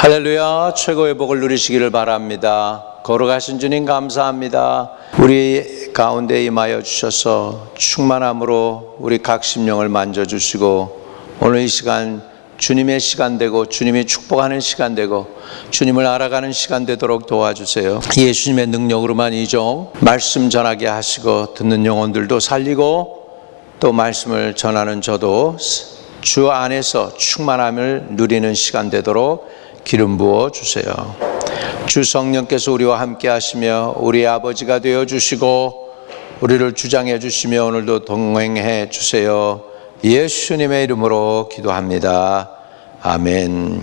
할렐루야, 최고의 복을 누리시기를 바랍니다. 걸어가신 주님 감사합니다. 우리 가운데 임하여 주셔서 충만함으로 우리 각 심령을 만져주시고, 오늘 이 시간 주님의 시간 되고 주님이 축복하는 시간 되고 주님을 알아가는 시간 되도록 도와주세요. 예수님의 능력으로만 이 종 말씀 전하게 하시고, 듣는 영혼들도 살리고 또 말씀을 전하는 저도 주 안에서 충만함을 누리는 시간 되도록 기름 부어 주세요. 주 성령께서 우리와 함께 하시며 우리 아버지가 되어 주시고 우리를 주장해 주시며 오늘도 동행해 주세요. 예수님의 이름으로 기도합니다. 아멘.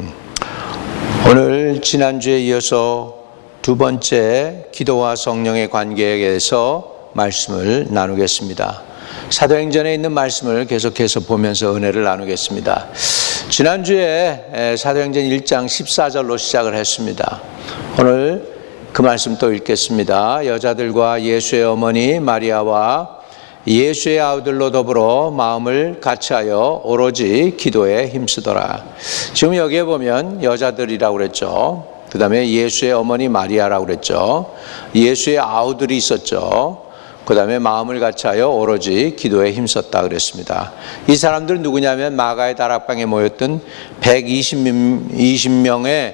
오늘 지난주에 이어서 두 번째 기도와 성령의 관계에 대해서 말씀을 나누겠습니다. 사도행전에 있는 말씀을 계속해서 보면서 은혜를 나누겠습니다. 지난주에 사도행전 1장 14절로 시작을 했습니다. 오늘 그 말씀 또 읽겠습니다. 여자들과 예수의 어머니 마리아와 예수의 아우들로 더불어 마음을 같이하여 오로지 기도에 힘쓰더라. 지금 여기에 보면 여자들이라고 그랬죠. 그 다음에 예수의 어머니 마리아라고 그랬죠. 예수의 아우들이 있었죠. 그 다음에 마음을 같이하여 오로지 기도에 힘썼다 그랬습니다. 이 사람들은 누구냐면 마가의 다락방에 모였던 120명의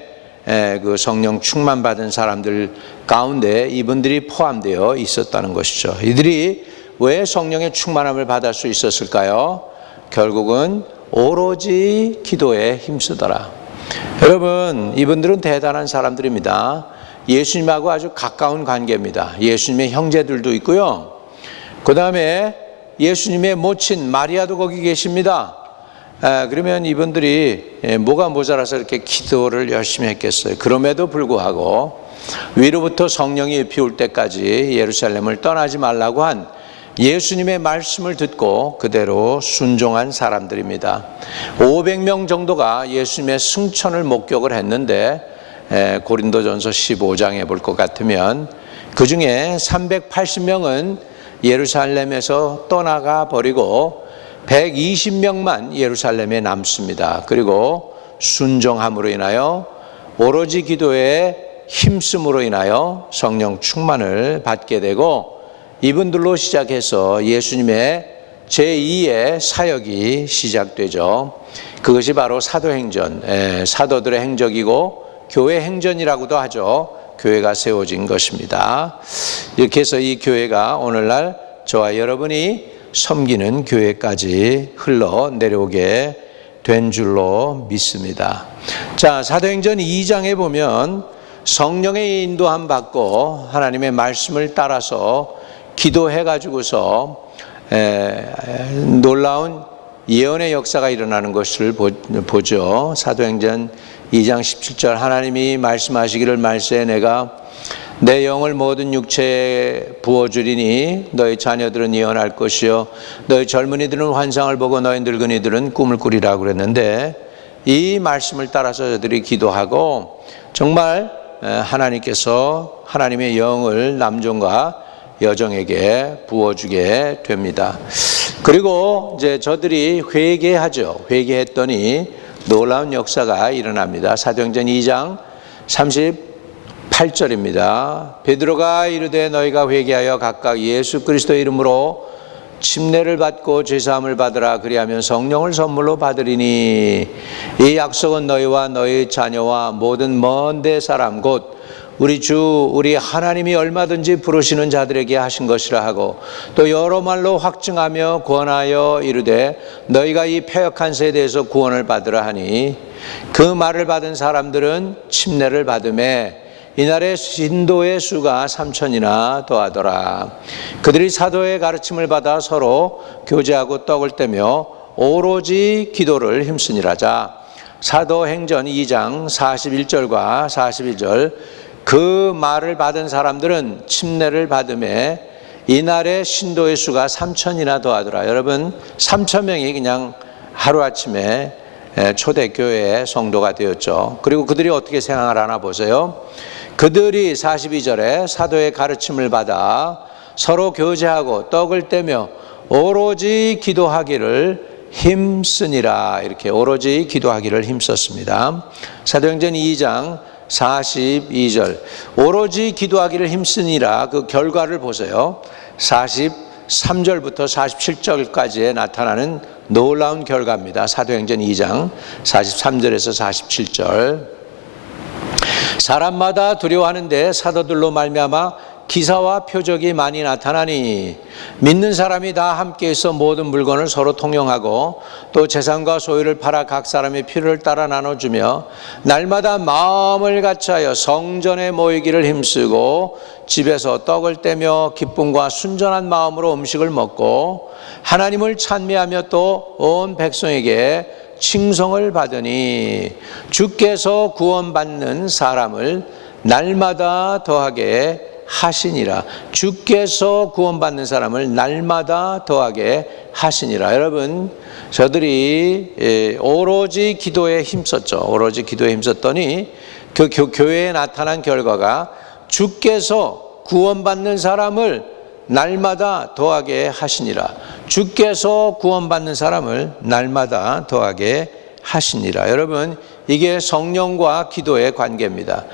그 성령 충만 받은 사람들 가운데 이분들이 포함되어 있었다는 것이죠. 이들이 왜 성령의 충만함을 받을 수 있었을까요? 결국은 오로지 기도에 힘쓰더라. 여러분, 이분들은 대단한 사람들입니다. 예수님하고 아주 가까운 관계입니다. 예수님의 형제들도 있고요. 그 다음에 예수님의 모친 마리아도 거기 계십니다. 그러면 이분들이 뭐가 모자라서 이렇게 기도를 열심히 했겠어요. 그럼에도 불구하고 위로부터 성령이 비올 때까지 예루살렘을 떠나지 말라고 한 예수님의 말씀을 듣고 그대로 순종한 사람들입니다. 500명 정도가 예수님의 승천을 목격을 했는데, 고린도전서 15장에 볼 것 같으면 그 중에 380명은 예루살렘에서 떠나가 버리고 120명만 예루살렘에 남습니다. 그리고 순종함으로 인하여 오로지 기도에 힘쓰므로 인하여 성령 충만을 받게 되고, 이분들로 시작해서 예수님의 제2의 사역이 시작되죠. 그것이 바로 사도행전, 사도들의 행적이고 교회 행전이라고도 하죠. 교회가 세워진 것입니다. 이렇게 해서 이 교회가 오늘날 저와 여러분이 섬기는 교회까지 흘러내려오게 된 줄로 믿습니다. 자, 사도행전 2장에 보면 성령의 인도함 받고 하나님의 말씀을 따라서 기도해가지고서 놀라운 예언의 역사가 일어나는 것을 보죠. 사도행전 2장 17절, 하나님이 말씀하시기를 말세에 내가 내 영을 모든 육체에 부어주리니 너희 자녀들은 예언할 것이요 너희 젊은이들은 환상을 보고 너희 늙은이들은 꿈을 꾸리라고 그랬는데, 이 말씀을 따라서 저들이 기도하고 정말 하나님께서 하나님의 영을 남종과 여정에게 부어주게 됩니다. 그리고 이제 저들이 회개하죠. 회개했더니 놀라운 역사가 일어납니다. 사도행전 2장 38절입니다. 베드로가 이르되 너희가 회개하여 각각 예수 그리스도의 이름으로 침례를 받고 죄사함을 받으라. 그리하면 성령을 선물로 받으리니 이 약속은 너희와 너희 자녀와 모든 먼 데 사람 곧 우리 주 우리 하나님이 얼마든지 부르시는 자들에게 하신 것이라 하고, 또 여러 말로 확증하며 권하여 이르되 너희가 이 패역한 세대에서 구원을 받으라 하니, 그 말을 받은 사람들은 침례를 받음에 이날의 신도의 수가 3,000이나 더하더라. 그들이 사도의 가르침을 받아 서로 교제하고 떡을 떼며 오로지 기도를 힘쓰니라자. 사도행전 2장 41절과 42절, 그 말을 받은 사람들은 침례를 받음에 이날의 신도의 수가 3,000이나 더하더라. 여러분, 3,000명이 그냥 하루아침에 초대교회의 성도가 되었죠. 그리고 그들이 어떻게 생활하나 보세요. 그들이 42절에 사도의 가르침을 받아 서로 교제하고 떡을 떼며 오로지 기도하기를 힘쓰니라. 이렇게 오로지 기도하기를 힘썼습니다. 사도행전 2장 42절 오로지 기도하기를 힘쓰니라 그 결과를 보세요. 43절부터 47절까지에 나타나는 놀라운 결과입니다. 사도행전 2장 43절에서 47절 사람마다 두려워하는데 사도들로 말미암아 기사와 표적이 많이 나타나니 믿는 사람이 다 함께해서 모든 물건을 서로 통용하고 또 재산과 소유를 팔아 각 사람의 필요를 따라 나눠주며 날마다 마음을 같이하여 성전에 모이기를 힘쓰고 집에서 떡을 떼며 기쁨과 순전한 마음으로 음식을 먹고 하나님을 찬미하며 또 온 백성에게 칭송을 받으니 주께서 구원받는 사람을 날마다 더하게 하시니라. 주께서 구원받는 사람을 날마다 더하게 하시니라. 여러분, 저들이 오로지 기도에 힘썼죠. 오로지 기도에 힘썼더니 그 교회에 나타난 결과가 주께서 구원받는 사람을 날마다 더하게 하시니라. 주께서 구원받는 사람을 날마다 더하게 하시니라. 여러분, 이게 성령과 기도의 관계입니다.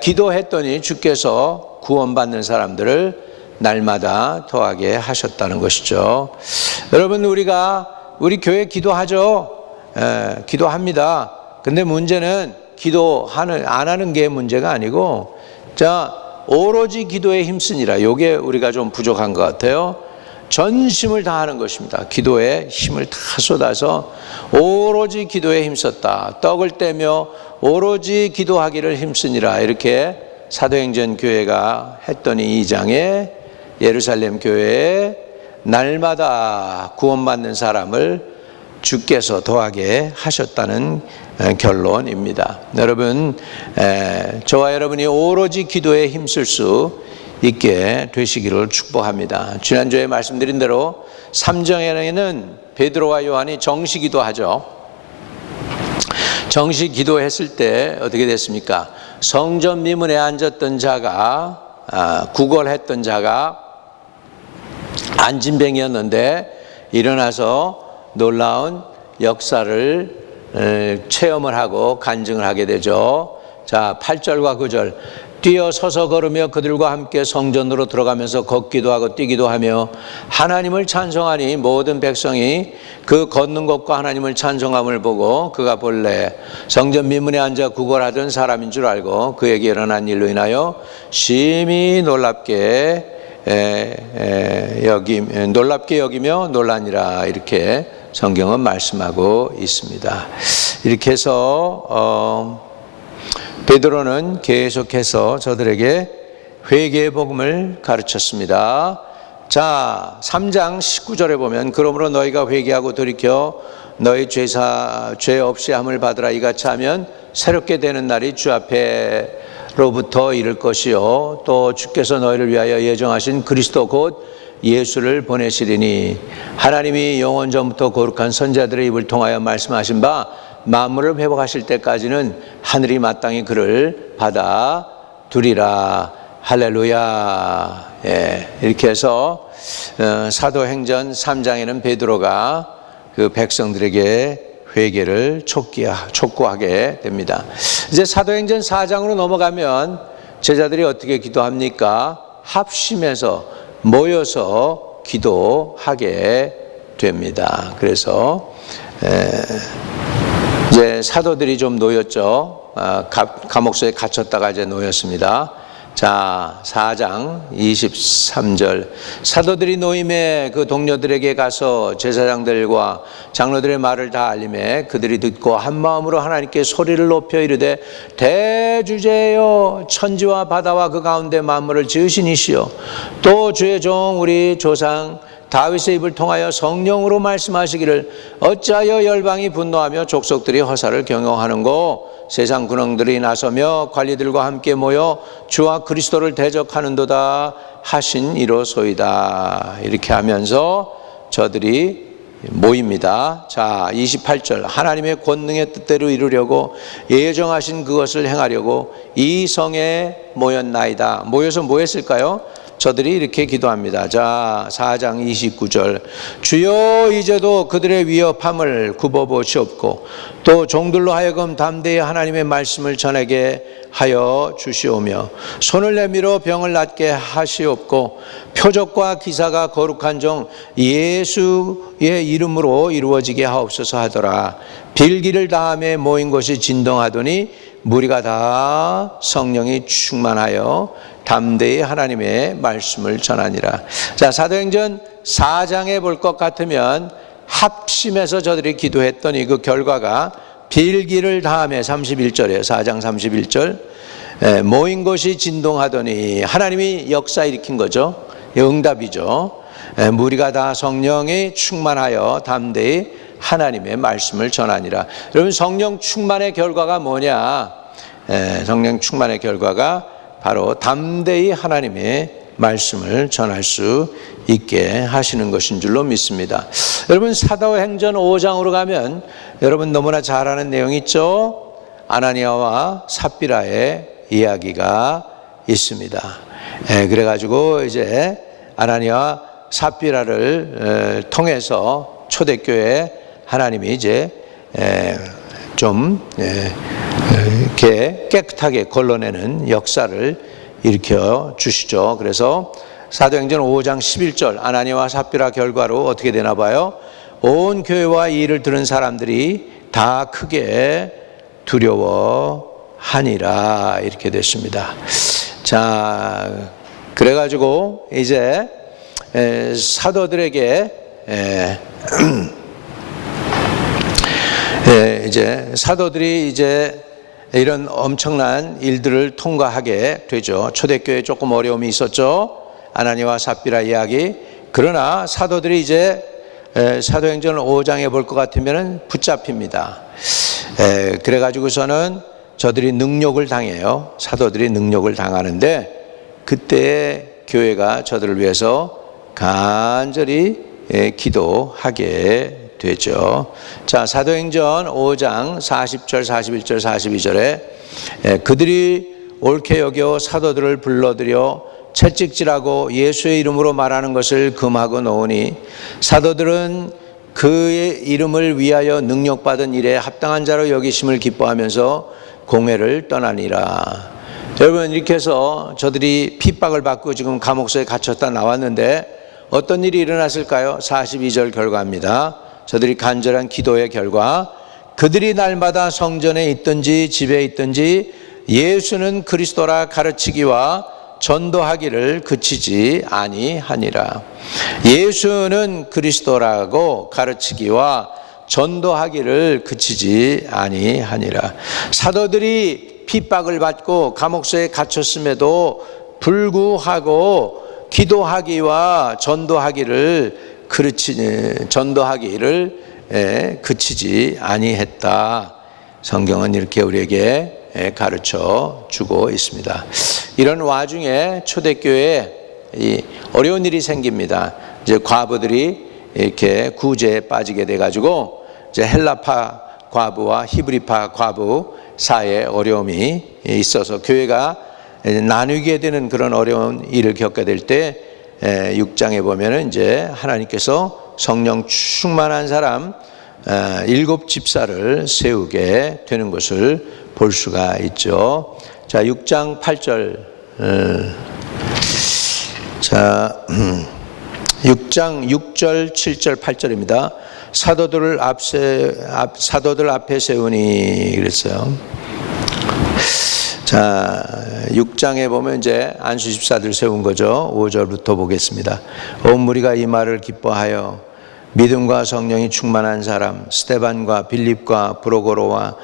기도했더니 주께서 구원받는 사람들을 날마다 더하게 하셨다는 것이죠. 여러분, 우리 교회 기도하죠. 기도합니다. 근데 문제는 안 하는 게 문제가 아니고, 오로지 기도에 힘쓰니라. 요게 우리가 좀 부족한 것 같아요. 전심을 다하는 것입니다. 기도에 힘을 다 쏟아서 오로지 기도에 힘썼다. 떡을 떼며 오로지 기도하기를 힘쓰니라. 이렇게 사도행전 교회가 했더니 2장에 예루살렘 교회에 날마다 구원받는 사람을 주께서 더하게 하셨다는 결론입니다. 여러분, 저와 여러분이 오로지 기도에 힘쓸 수 있게 되시기를 축복합니다. 지난주에 말씀드린 대로 3장에는 베드로와 요한이 정시 기도하죠. 정시 기도했을 때 어떻게 됐습니까? 성전 미문에 앉았던 자가 구걸했던 자가 안진뱅이였는데 일어나서 놀라운 역사를 체험을 하고 간증을 하게 되죠. 자, 8절과 9절 뛰어서서 걸으며 그들과 함께 성전으로 들어가면서 걷기도 하고 뛰기도 하며 하나님을 찬송하니 모든 백성이 그 걷는 것과 하나님을 찬송함을 보고 그가 본래 성전 미문에 앉아 구걸하던 사람인 줄 알고 그에게 일어난 일로 인하여 심히 놀랍게 여기며 놀라니라. 이렇게 성경은 말씀하고 있습니다. 이렇게 해서 베드로는 계속해서 저들에게 회개의 복음을 가르쳤습니다. 자, 3장 19절에 보면 그러므로 너희가 회개하고 돌이켜 너희 죄 없이 함을 받으라. 이같이 하면 새롭게 되는 날이 주 앞에로부터 이를 것이요 또 주께서 너희를 위하여 예정하신 그리스도 곧 예수를 보내시리니 하나님이 영원 전부터 거룩한 선자들의 입을 통하여 말씀하신 바 만물을 회복하실 때까지는 하늘이 마땅히 그를 받아 두리라. 할렐루야. 이렇게 해서 사도행전 3장에는 베드로가 그 백성들에게 회개를 촉구하게 됩니다. 이제 사도행전 4장으로 넘어가면 제자들이 어떻게 기도합니까? 합심해서 모여서 기도하게 됩니다. 그래서 이제 사도들이 좀 놓였죠. 감옥소에 갇혔다가 이제 놓였습니다. 자, 4장 23절 사도들이 노임에 그 동료들에게 가서 제사장들과 장로들의 말을 다 알림해 그들이 듣고 한 마음으로 하나님께 소리를 높여 이르되 대주제여 천지와 바다와 그 가운데 만물을 지으신 이시여 또 주의 종 우리 조상 다윗의 입을 통하여 성령으로 말씀하시기를 어찌하여 열방이 분노하며 족속들이 허사를 경영하는고 세상 군왕들이 나서며 관리들과 함께 모여 주와 그리스도를 대적하는도다 하신 이로소이다. 이렇게 하면서 저들이 모입니다. 자, 28절 하나님의 권능의 뜻대로 이루려고 예정하신 그것을 행하려고 이 성에 모였나이다. 모여서 뭐 했을까요? 저들이 이렇게 기도합니다. 자, 4장 29절. 주여 이제도 그들의 위협함을 굽어보시옵고 또 종들로 하여금 담대히 하나님의 말씀을 전하게 하여 주시오며 손을 내밀어 병을 낫게 하시옵고 표적과 기사가 거룩한 종 예수의 이름으로 이루어지게 하옵소서 하더라. 빌기를 다음에 모인 곳이 진동하더니 무리가 다 성령이 충만하여 담대히 하나님의 말씀을 전하니라. 자, 사도행전 4장에 볼 것 같으면 합심해서 저들이 기도했더니 그 결과가 빌기를 다음에 31절이에요. 4장 31절. 모인 곳이 진동하더니 하나님이 역사 일으킨 거죠. 응답이죠. 무리가 다 성령이 충만하여 담대히 하나님의 말씀을 전하니라. 여러분, 성령 충만의 결과가 뭐냐? 성령 충만의 결과가 바로 담대히 하나님의 말씀을 전할 수 있게 하시는 것인 줄로 믿습니다. 여러분, 사도행전 5장으로 가면 여러분 너무나 잘 아는 내용이 있죠. 아나니아와 삽비라의 이야기가 있습니다. 그래가지고 이제 아나니아와 삽비라를 통해서 초대교회 하나님이 이제 좀 이렇게 깨끗하게 걸러내는 역사를 일으켜 주시죠. 그래서 사도행전 5장 11절 아나니아와 삽비라 결과로 어떻게 되나 봐요. 온 교회와 이 일을 들은 사람들이 다 크게 두려워하니라 이렇게 됐습니다. 자, 그래가지고 이제 사도들에게 이제 사도들이 이제 이런 엄청난 일들을 통과하게 되죠. 초대교회에 조금 어려움이 있었죠. 아나니아와 삽비라 이야기. 그러나 사도들이 이제 사도행전 5장에 볼 것 같으면 붙잡힙니다. 그래가지고서는 저들이 능욕을 당해요. 사도들이 능욕을 당하는데 그때 교회가 저들을 위해서 간절히 기도하게 되죠. 자, 사도행전 5장 40절, 41절, 42절에 그들이 옳게 여겨 사도들을 불러들여 채찍질하고 예수의 이름으로 말하는 것을 금하고 놓으니 사도들은 그의 이름을 위하여 능력받은 일에 합당한 자로 여기심을 기뻐하면서 공회를 떠나니라. 여러분, 이렇게 해서 저들이 핍박을 받고 지금 감옥소에 갇혔다 나왔는데 어떤 일이 일어났을까요? 42절 결과입니다. 저들이 간절한 기도의 결과 그들이 날마다 성전에 있든지 집에 있든지 예수는 그리스도라 가르치기와 전도하기를 그치지 아니하니라. 예수는 그리스도라고 가르치기와 전도하기를 그치지 아니하니라. 사도들이 핍박을 받고 감옥소에 갇혔음에도 불구하고 기도하기와 전도하기를 그치지 아니했다. 성경은 이렇게 우리에게 가르쳐 주고 있습니다. 이런 와중에 초대교회에 어려운 일이 생깁니다. 이제 과부들이 이렇게 구제에 빠지게 돼가지고 이제 헬라파 과부와 히브리파 과부 사이에 어려움이 있어서 교회가 나누게 되는 그런 어려운 일을 겪게 될 때 6장에 보면은 이제 하나님께서 성령 충만한 사람 7 집사를 세우게 되는 것을 볼 수가 있죠. 자, 6장 8절. 자, 6장 6절, 7절, 8절입니다. 사도들 앞에 세우니 그랬어요. 자, 6장에 보면 이제 안수 집사들 세운 거죠. 5절부터 보겠습니다. 온 무리가 이 말을 기뻐하여 믿음과 성령이 충만한 사람 스데반과 빌립과 브로고로와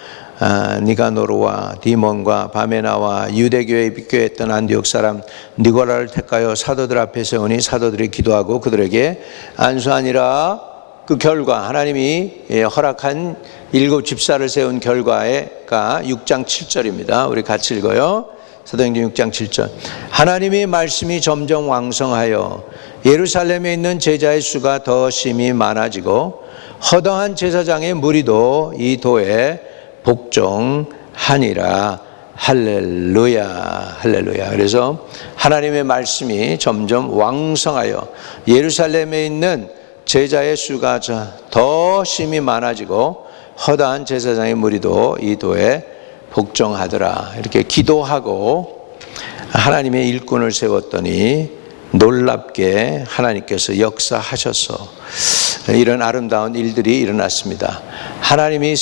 니가노르와 디몬과 바메나와 유대교에 입교했던 안디옥 사람 니고라를 택하여 사도들 앞에 세우니 사도들이 기도하고 그들에게 안수하니라. 그 결과 하나님이 허락한 7 집사를 세운 결과가 6장 7절입니다. 우리 같이 읽어요. 사도행전 6장 7절. 하나님의 말씀이 점점 왕성하여 예루살렘에 있는 제자의 수가 더 심히 많아지고 허다한 제사장의 무리도 이 도에 복종하니라 할렐루야, 할렐루야. 그래서 하나님의 말씀이 점점 왕성하여 예루살렘에 있는 제자의 수가 더 심히 많아지고 허다한 제사장의 무리도 이 도에 복종하더라. 이렇게 기도하고 하나님의 일꾼을 세웠더니 놀랍게 하나님께서 역사하셔서 이런 아름다운 일들이 일어났습니다. 하나님이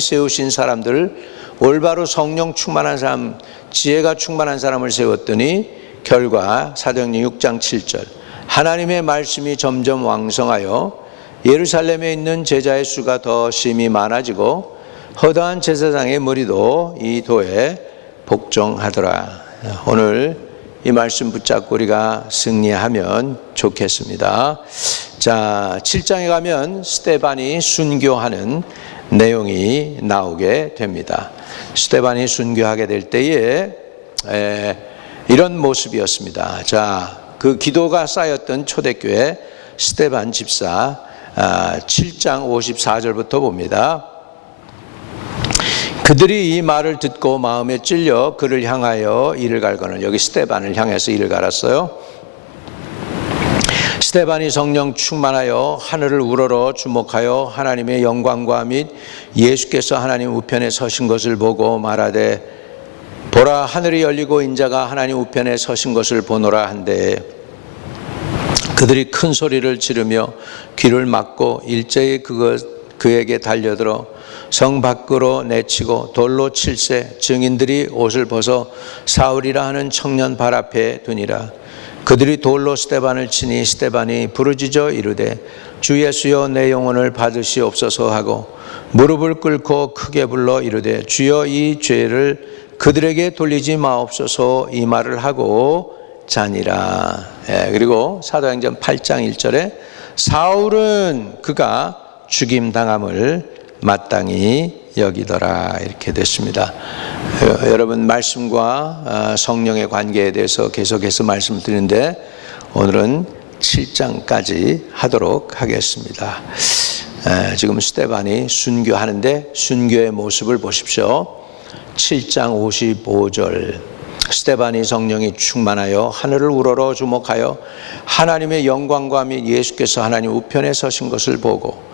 세우신 사람들, 올바로 성령 충만한 사람, 지혜가 충만한 사람을 세웠더니 결과 사도행전 6장 7절 하나님의 말씀이 점점 왕성하여 예루살렘에 있는 제자의 수가 더 심히 많아지고 허다한 제사장의 무리도 이 도에 복종하더라. 오늘 이 말씀 붙잡고 우리가 승리하면 좋겠습니다. 자, 7장에 가면 스데반이 순교하는 내용이 나오게 됩니다. 스데반이 순교하게 될 때에 이런 모습이었습니다. 자, 그 기도가 쌓였던 초대교회 스데반 집사 7장 54절부터 봅니다. 그들이 이 말을 듣고 마음에 찔려 그를 향하여 이를 갈거늘. 여기 스데반을 향해서 이를 갈았어요. 스데반이 성령 충만하여 하늘을 우러러 주목하여 하나님의 영광과 및 예수께서 하나님 우편에 서신 것을 보고 말하되 보라 하늘이 열리고 인자가 하나님 우편에 서신 것을 보노라 한데 그들이 큰 소리를 지르며 귀를 막고 일제히 그에게 달려들어 성 밖으로 내치고 돌로 칠세 증인들이 옷을 벗어 사울이라 하는 청년 발 앞에 두니라. 그들이 돌로 스데반을 치니 스데반이 부르짖어 이르되 주 예수여 내 영혼을 받으시옵소서 하고 무릎을 꿇고 크게 불러 이르되 주여 이 죄를 그들에게 돌리지 마옵소서 이 말을 하고 자니라. 그리고 사도행전 8장 1절에 사울은 그가 죽임당함을 마땅히 여기더라. 이렇게 됐습니다. 여러분 말씀과 성령의 관계에 대해서 계속해서 말씀드리는데 오늘은 7장까지 하도록 하겠습니다. 지금 스데반이 순교하는데 순교의 모습을 보십시오. 7장 55절 스데반이 성령이 충만하여 하늘을 우러러 주목하여 하나님의 영광과 및 예수께서 하나님 우편에 서신 것을 보고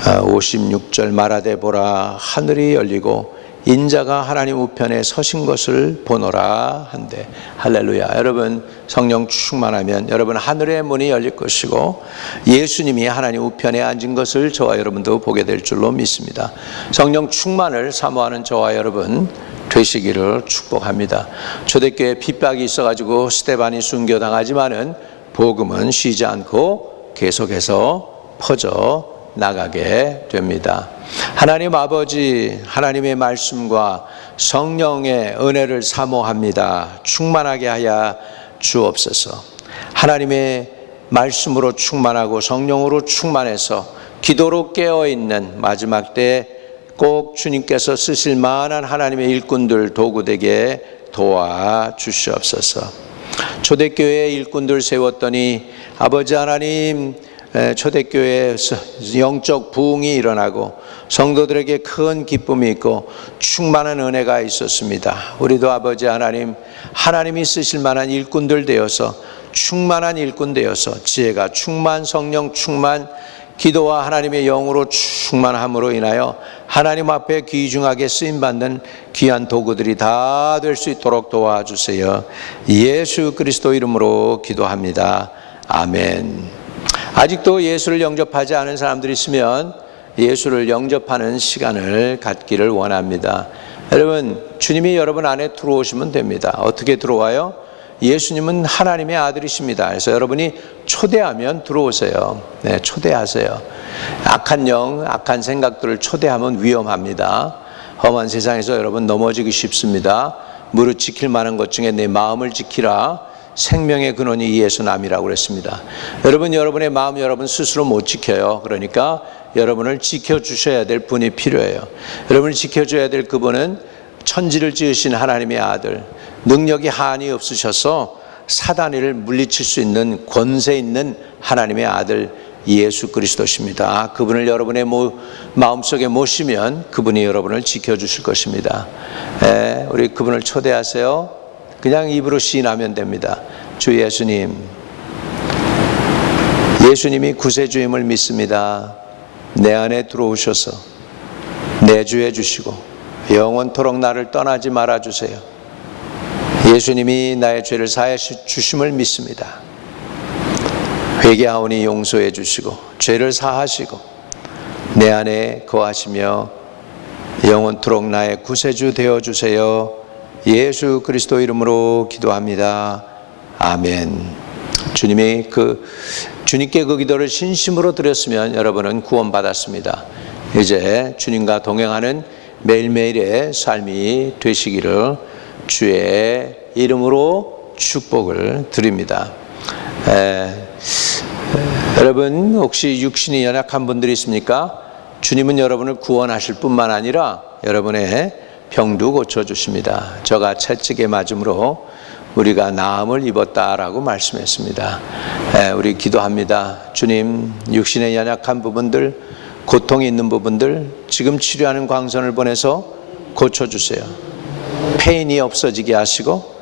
56절 말하되 보라 하늘이 열리고 인자가 하나님 우편에 서신 것을 보노라 한데 할렐루야. 여러분 성령 충만하면 여러분 하늘의 문이 열릴 것이고 예수님이 하나님 우편에 앉은 것을 저와 여러분도 보게 될 줄로 믿습니다. 성령 충만을 사모하는 저와 여러분 되시기를 축복합니다. 초대교회에 핍박이 있어가지고 스데반이 순교당하지만은 복음은 쉬지 않고 계속해서 퍼져 나가게 됩니다. 하나님 아버지 하나님의 말씀과 성령의 은혜를 사모합니다. 충만하게 하여 주옵소서. 하나님의 말씀으로 충만하고 성령으로 충만해서 기도로 깨어있는 마지막 때 꼭 주님께서 쓰실 만한 하나님의 일꾼들 도구되게 도와주시옵소서. 초대교회의 일꾼들 세웠더니 아버지 하나님 초대교회에서 영적 부흥이 일어나고 성도들에게 큰 기쁨이 있고 충만한 은혜가 있었습니다. 우리도 아버지 하나님 하나님이 쓰실 만한 일꾼들 되어서 충만한 일꾼 되어서 지혜가 충만 성령 충만 기도와 하나님의 영으로 충만함으로 인하여 하나님 앞에 귀중하게 쓰임받는 귀한 도구들이 다 될 수 있도록 도와주세요. 예수 그리스도 이름으로 기도합니다. 아멘. 아직도 예수를 영접하지 않은 사람들이 있으면 예수를 영접하는 시간을 갖기를 원합니다. 여러분 주님이 여러분 안에 들어오시면 됩니다. 어떻게 들어와요? 예수님은 하나님의 아들이십니다. 그래서 여러분이 초대하면 들어오세요. 네, 초대하세요. 악한 영, 악한 생각들을 초대하면 위험합니다. 험한 세상에서 여러분 넘어지기 쉽습니다. 무릇 지킬 만한 것 중에 내 마음을 지키라. 생명의 근원이 예수남이라고 그랬습니다. 여러분, 여러분의 마음 여러분 스스로 못 지켜요. 그러니까 여러분을 지켜주셔야 될 분이 필요해요. 여러분을 지켜줘야 될 그분은 천지를 지으신 하나님의 아들, 능력이 한이 없으셔서 사단을 물리칠 수 있는 권세 있는 하나님의 아들 예수 그리스도십니다. 그분을 여러분의 마음속에 모시면 그분이 여러분을 지켜주실 것입니다. 우리 그분을 초대하세요. 그냥 입으로 시인하면 됩니다. 주 예수님, 예수님이 구세주임을 믿습니다. 내 안에 들어오셔서 내주해 주시고 영원토록 나를 떠나지 말아주세요. 예수님이 나의 죄를 사해 주심을 믿습니다. 회개하오니 용서해 주시고 죄를 사하시고 내 안에 거하시며 영원토록 나의 구세주 되어주세요. 예수 그리스도 이름으로 기도합니다. 아멘. 주님께 그 기도를 진심으로 드렸으면 여러분은 구원받았습니다. 이제 주님과 동행하는 매일매일의 삶이 되시기를 주의 이름으로 축복을 드립니다. 여러분 혹시 육신이 연약한 분들이 있습니까? 주님은 여러분을 구원하실 뿐만 아니라 여러분의 병도 고쳐주십니다. 저가 채찍에 맞음으로 우리가 나음을 입었다라고 말씀했습니다. 우리 기도합니다. 주님, 육신의 연약한 부분들, 고통이 있는 부분들 지금 치료하는 광선을 보내서 고쳐주세요. 페인이 없어지게 하시고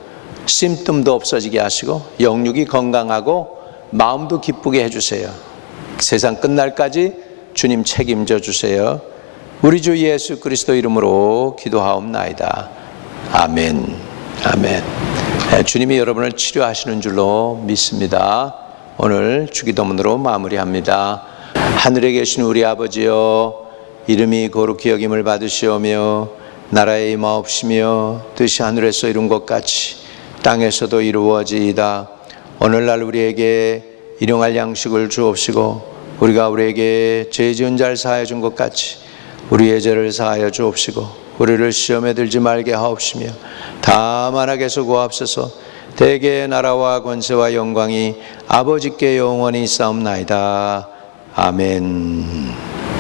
심뜸도 없어지게 하시고 영육이 건강하고 마음도 기쁘게 해주세요. 세상 끝날까지 주님 책임져 주세요. 우리 주 예수 그리스도 이름으로 기도하옵나이다. 아멘. 아멘. 주님이 여러분을 치료하시는 줄로 믿습니다. 오늘 주기도문으로 마무리합니다. 하늘에 계신 우리 아버지여, 이름이 거룩히 여김을 받으시오며 나라의 임하옵시며 뜻이 하늘에서 이룬 것 같이 땅에서도 이루어지이다. 오늘날 우리에게 일용할 양식을 주옵시고 우리가 우리에게 죄 지은 자를 사하여 준 것 같이 우리의 죄를 사하여 주옵시고 우리를 시험에 들지 말게 하옵시며 다만 악에서 구하옵소서. 대개의 나라와 권세와 영광이 아버지께 영원히 있사옵나이다. 아멘.